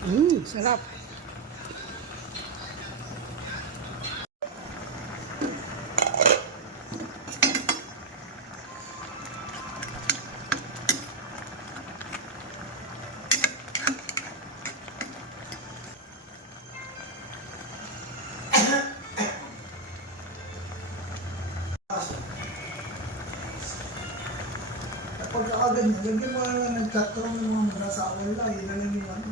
Sarap. Pagkakagad mo, lagyan mo lang ng katrong ng mga nasa wala, yun na lang yung ano.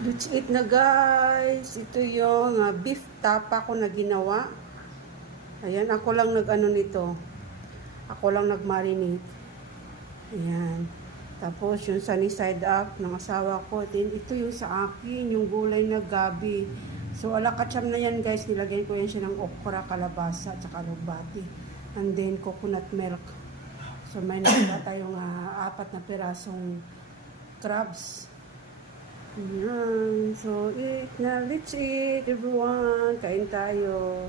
Let's eat na guys. Ito yung beef tapa ko na ginawa. Ayan, ako lang nag-ano nito. Ako lang nag-marinate. Ayan. Tapos yung sunny side up ng asawa ko. Then ito yung sa akin, yung gulay na gabi. So alakacham na yan guys. Nilagyan ko yan siya ng okra, kalabasa, at saka lubati. And then coconut milk. So may nakita tayong 4 na pirasong crabs. Ayan. So, let's eat everyone. Kain tayo.